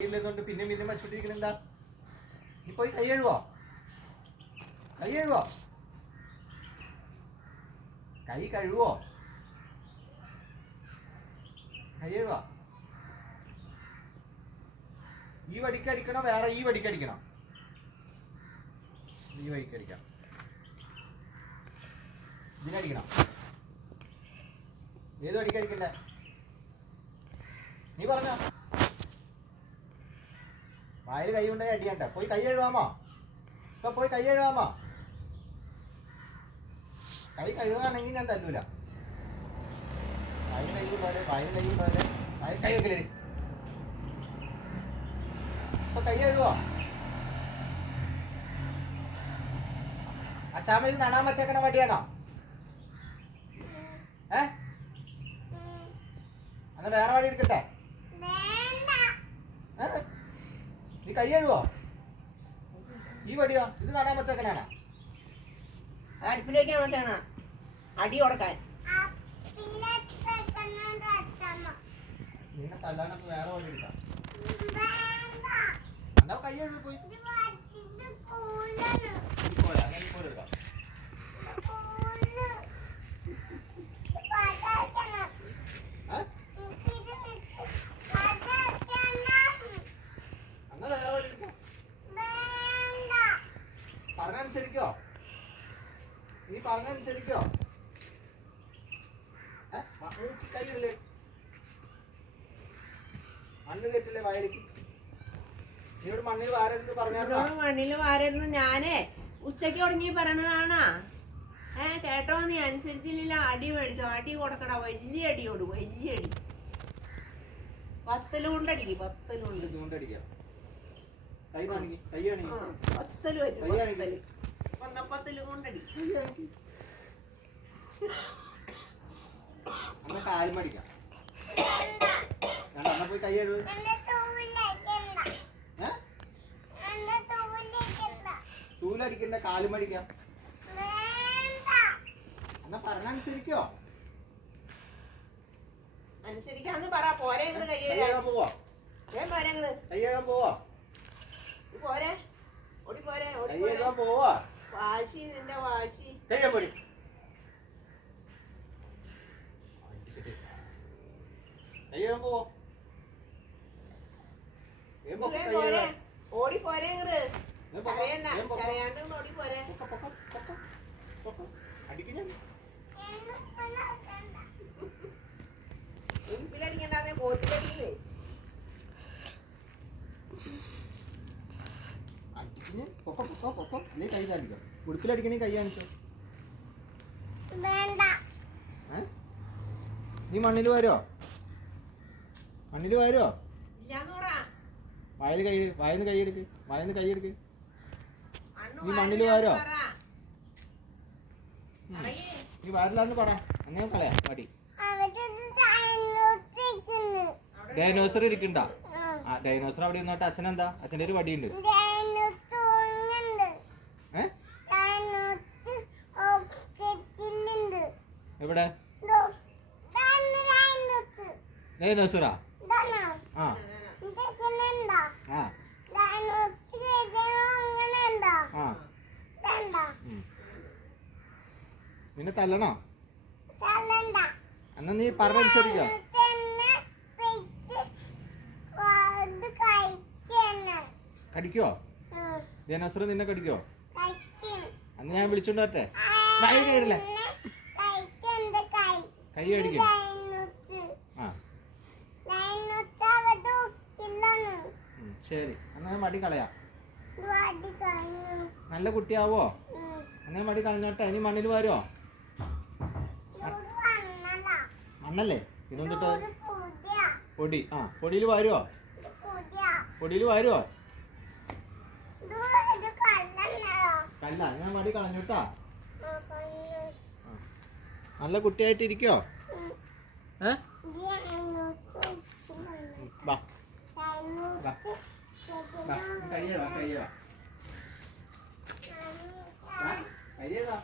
ഇല്ലെന്നുണ്ട് പിന്നെ പിന്നെ വച്ചോണ്ടിരിക്കണ എന്താ? നീ പോയി കൈ എഴുവോ കൈ എഴുവോ കൈ കഴുവോ കൈ എഴുവോ ഈ വടിക്ക് അടിക്കണോ? വേറെ ഈ വടിക്ക് അടിക്കണോ? ഈ വടിക്ക് അടിക്കാം. ഇതിനടിക്കണം ഏത് വടിക്ക് നീ പറഞ്ഞോ. വായിൽ കൈ കൊണ്ടേ അടിയണ്ട. പോയി കൈ എഴുവാമോ ഇപ്പൊ പോയി കൈ എഴുവാമോ കൈ കഴുകുകയാണെങ്കിൽ ഞാൻ തല്ലൂല. വായിൽ കൈ പോലെ വായിൽ കൈ പോലെ വായിൽ കൈ വെക്കലേ. ഇപ്പൊ കൈ എഴുവോ അച്ചാമ്മയിൽ നടാൻ വച്ചേക്കണ വടിയാണോ? ഏ? എന്നാ വേറെ വഴി എടുക്കട്ടെ ഏ? നീ കൈ കഴുവോ? ഈ വടിയോ? ഇത് നടാൻ വച്ചേക്കണാണോ അടുപ്പിലേക്ക് അടി കൊടുക്കാൻ. നിന്നെ തല്ലാനൊക്കെ വേറെ വടി എടുക്കാം. എന്നാ കൈ കഴുകി പോയി. പോരാ അങ്ങനെ ഈ പോലെ എടുക്കാം ഏ? എന്നാ വേറെ വടി എടുക്കാം പറഞ്ഞനുസരിക്കോ നീ പറഞ്ഞനുസരിക്കോ അനുസരിക്കോ? മൂക്കി കൈ ഇടല്ലേ മണ്ണ് കെട്ടില്ലേ വയലിക്ക്? നീ ഇവിടെ മണ്ണിൽ വാരരുത് പറഞ്ഞോ മണ്ണിൽ വാരരുന്ന് ഞാനേ ഉച്ചയ്ക്ക് തുടങ്ങി പറയണതാണാ. ഏ കേട്ടോ നീ അനുസരിച്ചില്ല അടി മേടിച്ചോ. അടി കൊടുക്കട. വലിയ അടി കൊടുക്കും വലിയ അടി. പത്തലുണ്ടടി പത്തലുണ്ട് ചൂണ്ടടിക്കാം കൈ കാണിക്ക് കൈ ആ, കാണിക്ക് പത്തൽ വരും. പത്തൽ. പന്തപ്പത്തൽ കൊണ്ടടി. എന്നാ കാലും മടിക്കാം എന്നാ പോയി കൈ ഏ? ചൂലടിക്കണ്ട കാലും മടിക്കാം എന്നാ പറഞ്ഞനുസരിക്കോ അനുസരിക്കാന്ന് പറ പോരെ ഇങ്ങട് കൈ കഴുകാൻ. പോവാ? കൈ കഴുകാൻ പോവോ? പോരെ. ഓടി ഓടിപ്പോരെ ഓടി കൈ പോരെ. എഴുതാൻ പോവോ. വാശി നിന്റെ വാശി. കൈ എഴുതാൻ പോടി. കൈ എഴുതാൻ പോവോ. വേഗം പൊക്ക് വേഗം കൈ പോരെ. എഴുതാൻ. ഓടി പോരെ ഇങ്ങട്. ചരയാണ്ട് ഇങ്ങട് ഓടി പോരെ പൊക്ക്, പൊക്ക്, പൊക്ക്, പൊക്ക്. അടിക്ക് ഞാൻ. ഉടുപ്പിലടിക്കണ്ടാന്നെ കോത്തിലടിക്കുന്നേ അടിക്ക് ഞാൻ. പൊക്ക്. ഇല്ലേ കൈ കാണിക്കാം. ഉടുപ്പിലടിക്കണേ കൈ കാണിച്ചോ. നീ മണ്ണിൽ വരുമോ മണ്ണിൽ വരുമോ ഇല്ലാന്ന് പറ. വായിൽ കൈ വായന്ന് കൈയെടുക്ക് എടുക്ക് വായന്ന് കൈ എടുക്ക്. നീ മണ്ണിൽ വാരില്ലാന്ന് വാരോ? പറ. ഉം. നീ വാരില്ലാന്ന് പറ. അങ്ങനെ കളയാ മടി ഡൈനോസർ ഇരിക്കണ്ട? ആ. ഡൈനോസർ അവിടെ ഇരുന്നോട്ടെ. അച്ഛൻ എന്താ അച്ഛന്റെ ഒരു വടിയുണ്ട്. എവിടെ? ഡൈനോസറാ ആ. ആ. നിന്നെ തല്ലണോ? എന്നാ നീ പറഞ്ഞനുസരിക്കോ കടിക്കോ? ഡൈനോസർ നിന്നെ കടിക്കോ? അന്ന് ഞാൻ വിളിച്ചോണ്ട് വരട്ടെ കൈ കടിക്കും ആ. ഉം, ശരി. ഞാൻ മടി കളയാം. നല്ല കുട്ടിയാവോ? അങ്ങനെ മടി കളഞ്ഞോട്ടെ? ഇനി മണ്ണിൽ വരുമോ മണ്ണല്ലേ? ഇതൊന്നിട്ട് പൊടി. ആ പൊടിയിൽ വരുമോ പൊടിയിൽ വരുമോ കല്ല ഞാൻ മടി കളഞ്ഞുട്ടാ നല്ല കുട്ടിയായിട്ടിരിക്കോ? ഏ? വാ. വാ. കയ്യേ വാ കയ്യേ വാ വാ കയ്യേ വാ